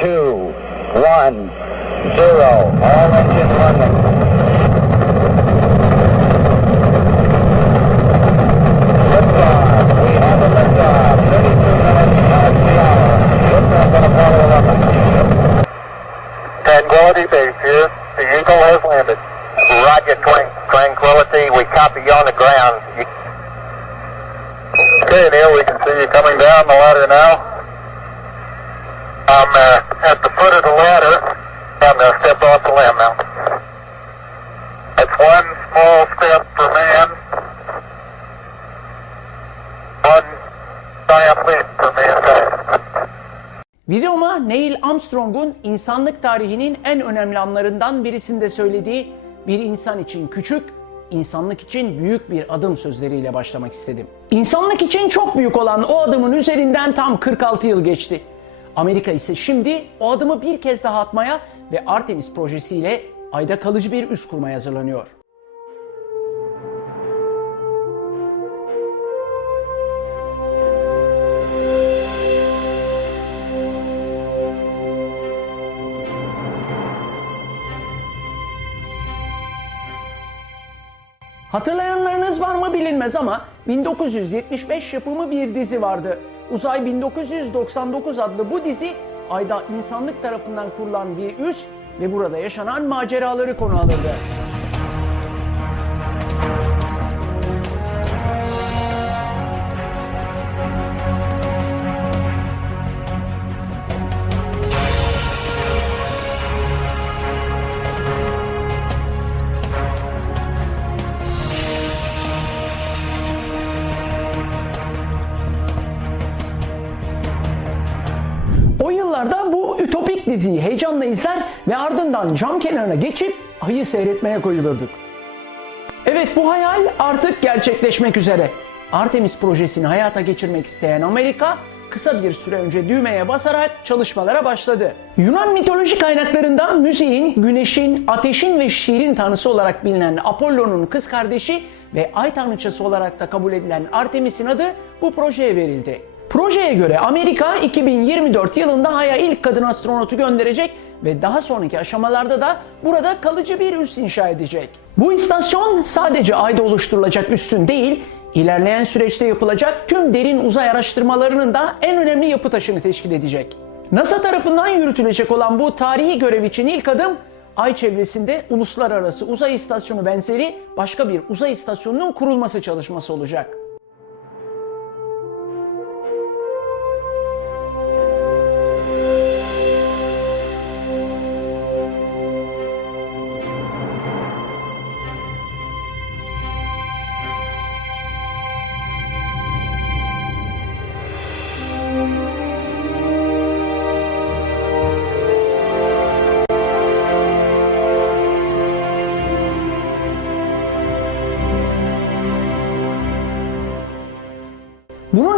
two, one, zero. All engine running. Liftoff. We have a liftoff. 32 minutes past the hour. Liftoff on Apollo 11. Tranquility Base here. The Eagle has landed. Roger, tran- Tranquility. We copy you on the ground. Okay, Neil, we can see you coming down the ladder now. I'm uh, at the foot of the ladder. I'm going to step off the limb now. That's one small step for man. One giant leap for mankind. Videoma Neil Armstrong'un insanlık tarihinin en önemli anlarından birisinde söylediği bir insan için küçük, insanlık için büyük bir adım sözleriyle başlamak istedim. İnsanlık için çok büyük olan o adımın üzerinden tam 46 yıl geçti. Amerika ise şimdi o adımı bir kez daha atmaya ve Artemis projesiyle ayda kalıcı bir üs kurmaya hazırlanıyor. Hatırlayanlarınız var mı bilinmez ama 1975 yapımı bir dizi vardı. Uzay 1999 adlı bu dizi ayda insanlık tarafından kurulan bir üs ve burada yaşanan maceraları konu alırdı. Diziyi heyecanla izler ve ardından cam kenarına geçip ayı seyretmeye koyulurduk. Evet bu hayal artık gerçekleşmek üzere. Artemis projesini hayata geçirmek isteyen Amerika kısa bir süre önce düğmeye basarak çalışmalara başladı. Yunan mitoloji kaynaklarında müziğin, güneşin, ateşin ve şiirin tanrısı olarak bilinen Apollo'nun kız kardeşi ve ay tanrıçası olarak da kabul edilen Artemis'in adı bu projeye verildi. Projeye göre Amerika 2024 yılında Ay'a ilk kadın astronotu gönderecek ve daha sonraki aşamalarda da burada kalıcı bir üs inşa edecek. Bu istasyon sadece Ay'da oluşturulacak üssün değil, ilerleyen süreçte yapılacak tüm derin uzay araştırmalarının da en önemli yapı taşını teşkil edecek. NASA tarafından yürütülecek olan bu tarihi görev için ilk adım Ay çevresinde uluslararası uzay istasyonu benzeri başka bir uzay istasyonunun kurulması çalışması olacak.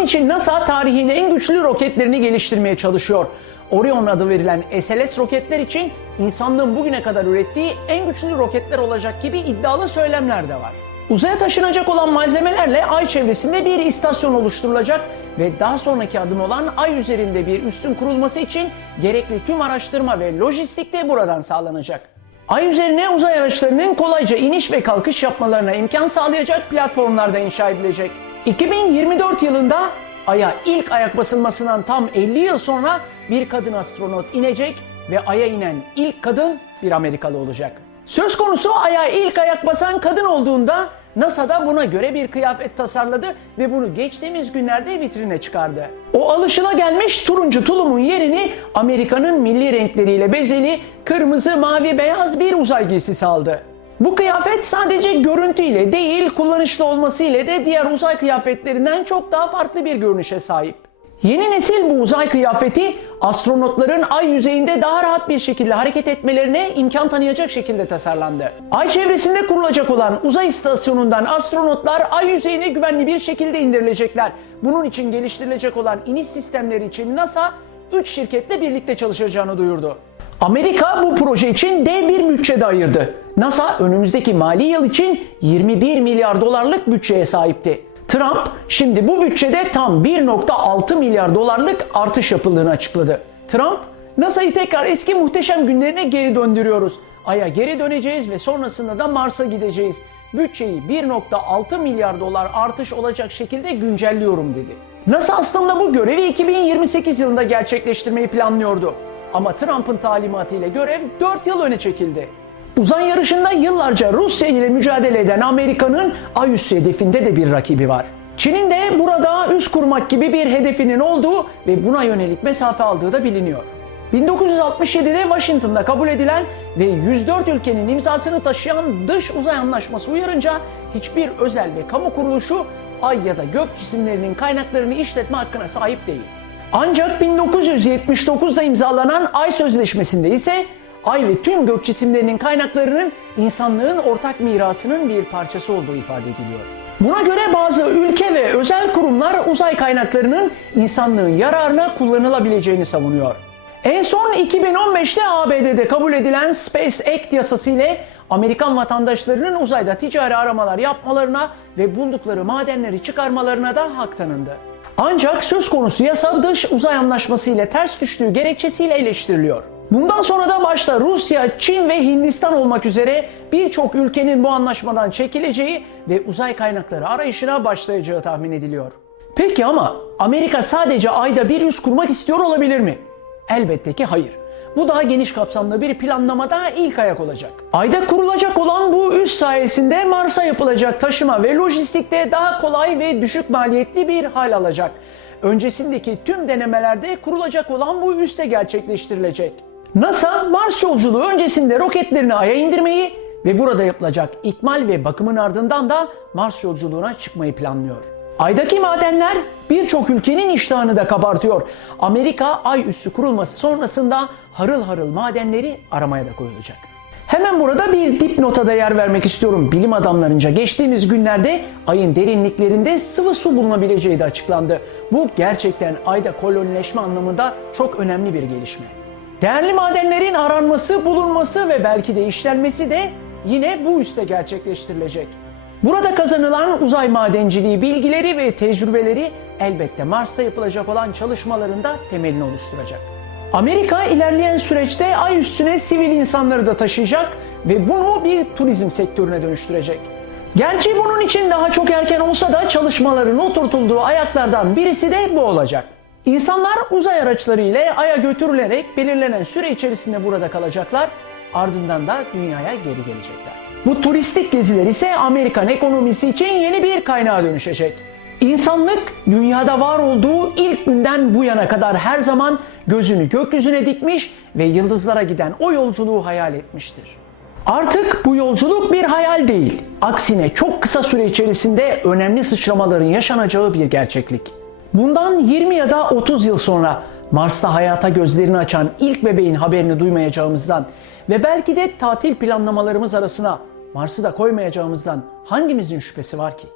Bunun için NASA tarihin en güçlü roketlerini geliştirmeye çalışıyor. Orion adı verilen SLS roketler için insanlığın bugüne kadar ürettiği en güçlü roketler olacak gibi iddialı söylemler de var. Uzaya taşınacak olan malzemelerle Ay çevresinde bir istasyon oluşturulacak ve daha sonraki adım olan Ay üzerinde bir üssün kurulması için gerekli tüm araştırma ve lojistik de buradan sağlanacak. Ay üzerine uzay araçlarının kolayca iniş ve kalkış yapmalarına imkan sağlayacak platformlar da inşa edilecek. 2024 yılında Ay'a ilk ayak basılmasından tam 50 yıl sonra bir kadın astronot inecek ve Ay'a inen ilk kadın bir Amerikalı olacak. Söz konusu Ay'a ilk ayak basan kadın olduğunda NASA da buna göre bir kıyafet tasarladı ve bunu geçtiğimiz günlerde vitrine çıkardı. O alışılagelmiş turuncu tulumun yerini Amerika'nın milli renkleriyle bezeli kırmızı, mavi, beyaz bir uzay giysisi aldı. Bu kıyafet sadece görüntüyle değil, kullanışlı olması ile de diğer uzay kıyafetlerinden çok daha farklı bir görünüşe sahip. Yeni nesil bu uzay kıyafeti astronotların ay yüzeyinde daha rahat bir şekilde hareket etmelerine imkan tanıyacak şekilde tasarlandı. Ay çevresinde kurulacak olan uzay istasyonundan astronotlar ay yüzeyine güvenli bir şekilde indirilecekler. Bunun için geliştirilecek olan iniş sistemleri için NASA 3 şirketle birlikte çalışacağını duyurdu. Amerika bu proje için dev bir bütçe de ayırdı. NASA önümüzdeki mali yıl için 21 milyar dolarlık bütçeye sahipti. Trump şimdi bu bütçede tam 1.6 milyar dolarlık artış yapıldığını açıkladı. Trump NASA'yı tekrar eski muhteşem günlerine geri döndürüyoruz. Ay'a geri döneceğiz ve sonrasında da Mars'a gideceğiz. Bütçeyi 1.6 milyar dolar artış olacak şekilde güncelliyorum dedi. NASA aslında bu görevi 2028 yılında gerçekleştirmeyi planlıyordu. Ama Trump'ın talimatıyla görev 4 yıl öne çekildi. Uzay yarışında yıllarca Rusya ile mücadele eden Amerika'nın ay üssü hedefinde de bir rakibi var. Çin'in de burada üs kurmak gibi bir hedefinin olduğu ve buna yönelik mesafe aldığı da biliniyor. 1967'de Washington'da kabul edilen ve 104 ülkenin imzasını taşıyan dış uzay anlaşması uyarınca hiçbir özel ve kamu kuruluşu ay ya da gök cisimlerinin kaynaklarını işletme hakkına sahip değil. Ancak 1979'da imzalanan Ay Sözleşmesi'nde ise Ay ve tüm gök cisimlerinin kaynaklarının insanlığın ortak mirasının bir parçası olduğu ifade ediliyor. Buna göre bazı ülke ve özel kurumlar uzay kaynaklarının insanlığın yararına kullanılabileceğini savunuyor. En son 2015'te ABD'de kabul edilen Space Act yasası ile Amerikan vatandaşlarının uzayda ticari aramalar yapmalarına ve buldukları madenleri çıkarmalarına da hak tanındı. Ancak söz konusu yasa dış uzay anlaşması ile ters düştüğü gerekçesiyle eleştiriliyor. Bundan sonra da başta Rusya, Çin ve Hindistan olmak üzere birçok ülkenin bu anlaşmadan çekileceği ve uzay kaynakları arayışına başlayacağı tahmin ediliyor. Peki ama Amerika sadece ayda bir üs kurmak istiyor olabilir mi? Elbette ki hayır. Bu daha geniş kapsamlı bir planlamada ilk ayak olacak. Ayda kurulacak olan bu üs sayesinde Mars'a yapılacak taşıma ve lojistikte daha kolay ve düşük maliyetli bir hal alacak. Öncesindeki tüm denemelerde kurulacak olan bu üs de gerçekleştirilecek. NASA Mars yolculuğu öncesinde roketlerini Ay'a indirmeyi ve burada yapılacak ikmal ve bakımın ardından da Mars yolculuğuna çıkmayı planlıyor. Aydaki madenler birçok ülkenin iştahını da kabartıyor. Amerika ay üssü kurulması sonrasında harıl harıl madenleri aramaya da koyulacak. Hemen burada bir dipnota da yer vermek istiyorum. Bilim adamlarınca geçtiğimiz günlerde ayın derinliklerinde sıvı su bulunabileceği de açıklandı. Bu gerçekten ayda kolonileşme anlamında çok önemli bir gelişme. Değerli madenlerin aranması, bulunması ve belki de işlenmesi de yine bu üste gerçekleştirilecek. Burada kazanılan uzay madenciliği bilgileri ve tecrübeleri elbette Mars'ta yapılacak olan çalışmalarında temelini oluşturacak. Amerika ilerleyen süreçte ay üstüne sivil insanları da taşıyacak ve bunu bir turizm sektörüne dönüştürecek. Gerçi bunun için daha çok erken olsa da çalışmaların oturtulduğu ayaklardan birisi de bu olacak. İnsanlar uzay araçları ile Ay'a götürülerek belirlenen süre içerisinde burada kalacaklar, ardından da dünyaya geri gelecekler. Bu turistik geziler ise Amerikan ekonomisi için yeni bir kaynağa dönüşecek. İnsanlık dünyada var olduğu ilk günden bu yana kadar her zaman gözünü gökyüzüne dikmiş ve yıldızlara giden o yolculuğu hayal etmiştir. Artık bu yolculuk bir hayal değil. Aksine çok kısa süre içerisinde önemli sıçramaların yaşanacağı bir gerçeklik. Bundan 20 ya da 30 yıl sonra Mars'ta hayata gözlerini açan ilk bebeğin haberini duymayacağımızdan ve belki de tatil planlamalarımız arasına Mars'ı da koymayacağımızdan hangimizin şüphesi var ki?